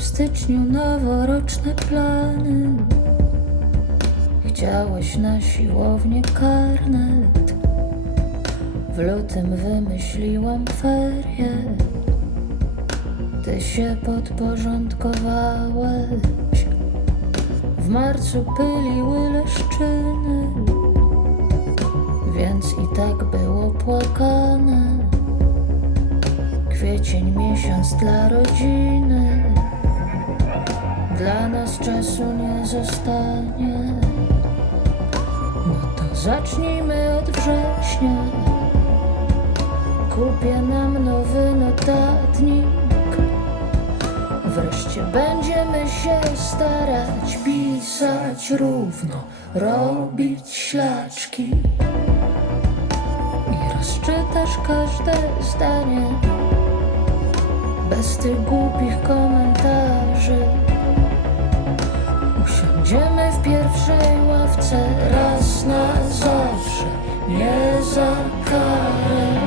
W styczniu noworoczne plany. Chciałeś na siłownię karnet. W lutym wymyśliłam ferie. Ty się podporządkowałeś. W marcu pyliły leszczyny, więc i tak było płakane. Kwiecień miesiąc dla rodziny. Dla nas czasu nie zostanie. No to zacznijmy od września. Kupię nam nowy notatnik. Wreszcie będziemy się starać pisać równo, robić ślaczki. I rozczytasz każde zdanie bez tych głupich komentarzy. Usiądziemy w pierwszej ławce raz na zawsze, nie za karę.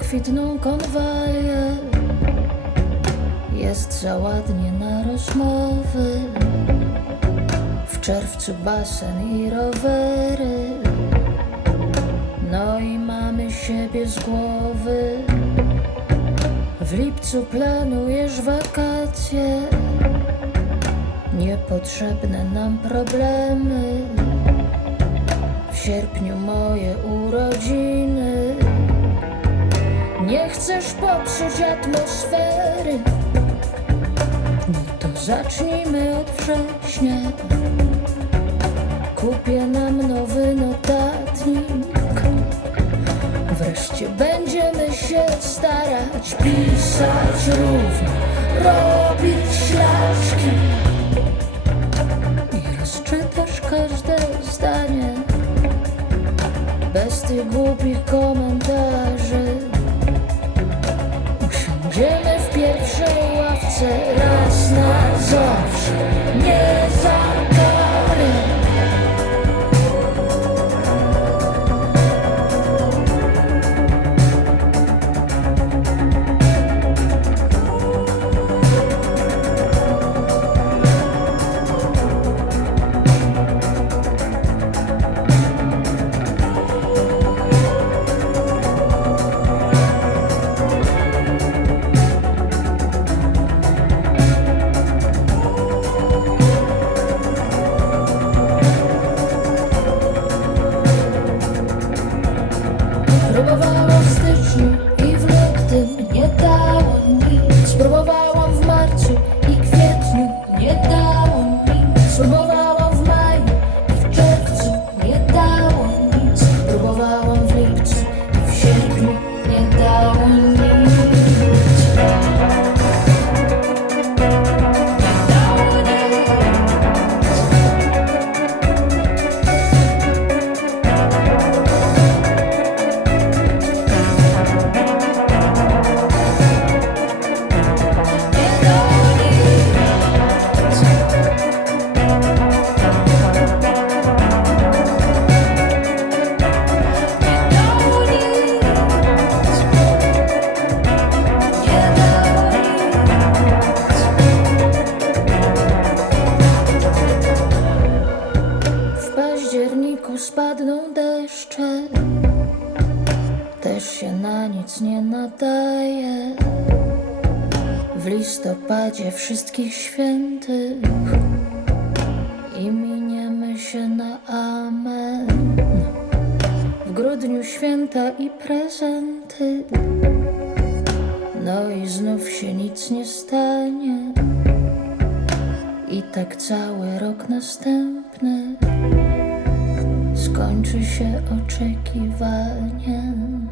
Kwitną konwalie, jest za ładnie na rozmowy. W czerwcu basen i rowery, no i mamy siebie z głowy. W lipcu planujesz wakacje, niepotrzebne nam problemy. W sierpniu moje urodziny. Nie chcesz popsuć atmosfery, no to zacznijmy od września. Kupię nam nowy notatnik. Wreszcie będziemy się starać pisać równo, robić ślaczki. I rozczytasz każde zdanie bez tych głupich komentarzy. Usiądziemy w pierwszej ławce raz na zawsze, nie za karę. Próbowałam w styczniu i w lutym, nie dało nic. Próbowałam w marcu i kwietniu, nie dało nic. Próbowałam w maju i w czerwcu, nie dało nic. Próbowałam w lipcu i w sierpniu, nie dało nic. Spadną deszcze, też się na nic nie nadaje. W listopadzie wszystkich świętych i miniemy się na amen. W grudniu święta i prezenty, no i znów się nic nie stanie. I tak cały rok następny. skończy się oczekiwaniem.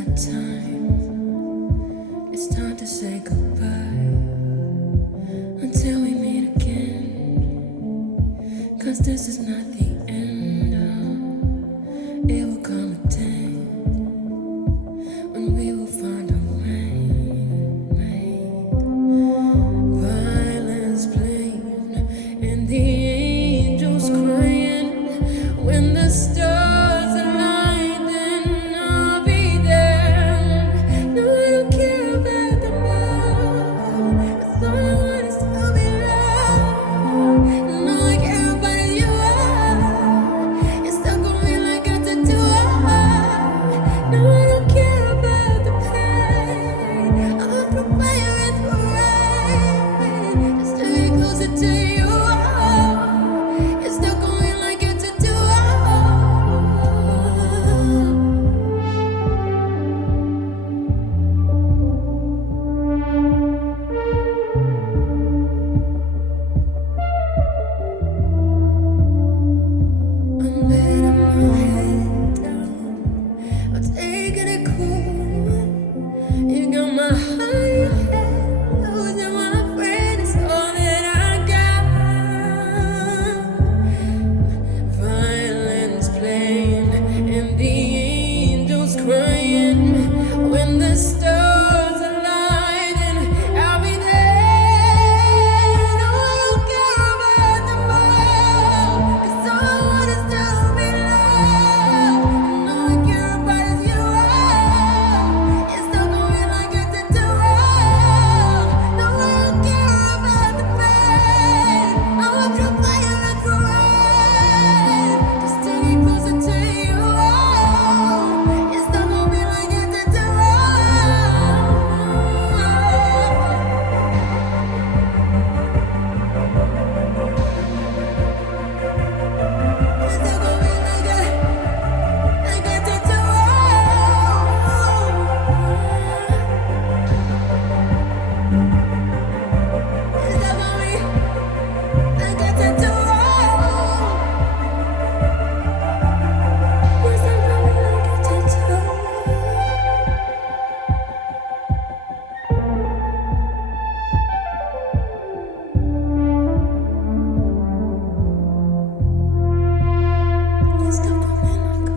not time. It's time to say goodbye until we meet again. 'Cause this is not the end. It will come a day when we will find a way. Violence playing and the angels crying. When the stars align, then I'll be there. No, I don't care about the world, 'cause all I want is to be loved. And all I care about is you. It's stuck on me like a tattoo. No, I don't care about the pain. I'm up for fire and for rain, just to get closer to you. It's stuck on me like a tattoo. I'm letting my head down. I'm taking it cool. You got my heart in your hand. Losing my friend is all that I got. Violence playing and the angels crying. When the stars align, and I'll be there. No, I don't care about the world, 'cause all I want is to be loved. And all I care about is you. It's stuck on me like a tattoo. No, I don't care about the pain. I'm up to fire and for rain, just to get closer to you. It's stuck on me like a tattoo. It's stuck on me like a tattoo. It's stuck on me like a tattoo. It's stuck on me like a tattoo. It's stuck on me like a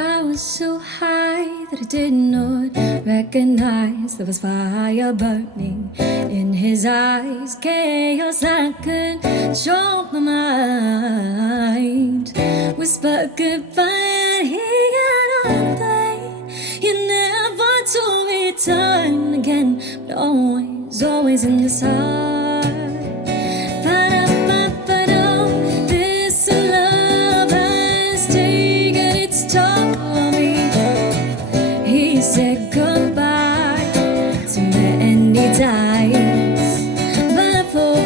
I was so high that I did not recognize there was fire burning in his eyes. Chaos I could control my mind. Whisper goodbye and he got on a plane. You never told me to turn again, but always in your side. This love has taken its toll on me. He said goodbye to many times, but I fall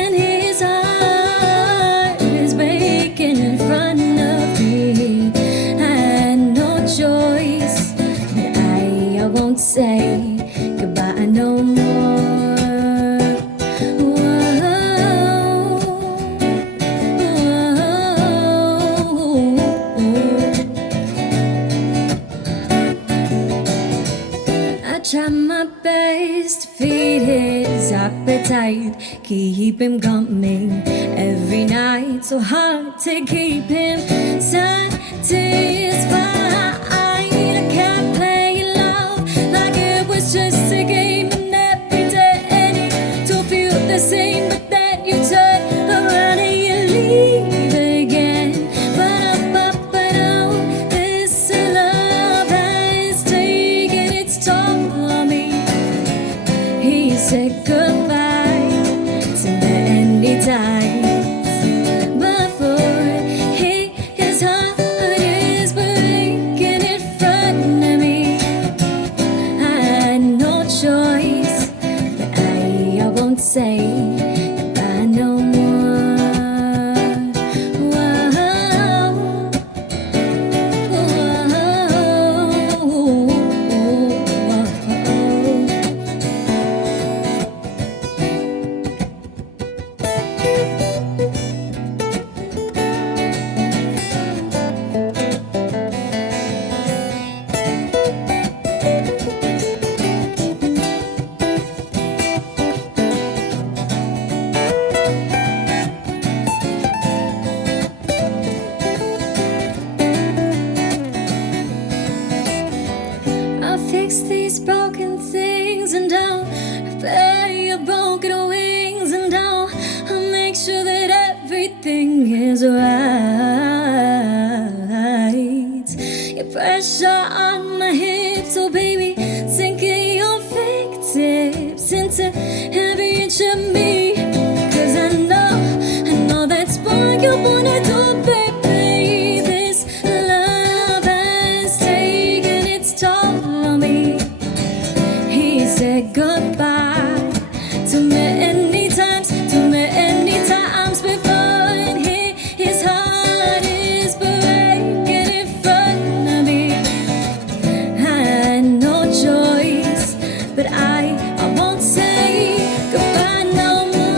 and his heart is breaking in front of me. I had no choice, and I won't say goodbye no more. I tried my best to feed his appetite, keep him coming every night. So hard to keep him satisfied. I can't play love like it was just a game, and every day to feel the same. But then you turn around and you leave again. But oh, this love has taken its toll on me. said goodbye to many times before his heart is breaking in front of me. I had no choice, but I won't say goodbye no more. Whoa. I'll fix these broken things and I'll repair your broken wings and I'll make sure that everything is right. Your pressure on my hips, oh baby, sinking your fingertips into every inch of me. 'Cause I know that's what you wanna do, baby. This love has taken its toll on me. He said goodbye too many times before his heart is breaking in front of me. I had no choice, but I won't say goodbye no more.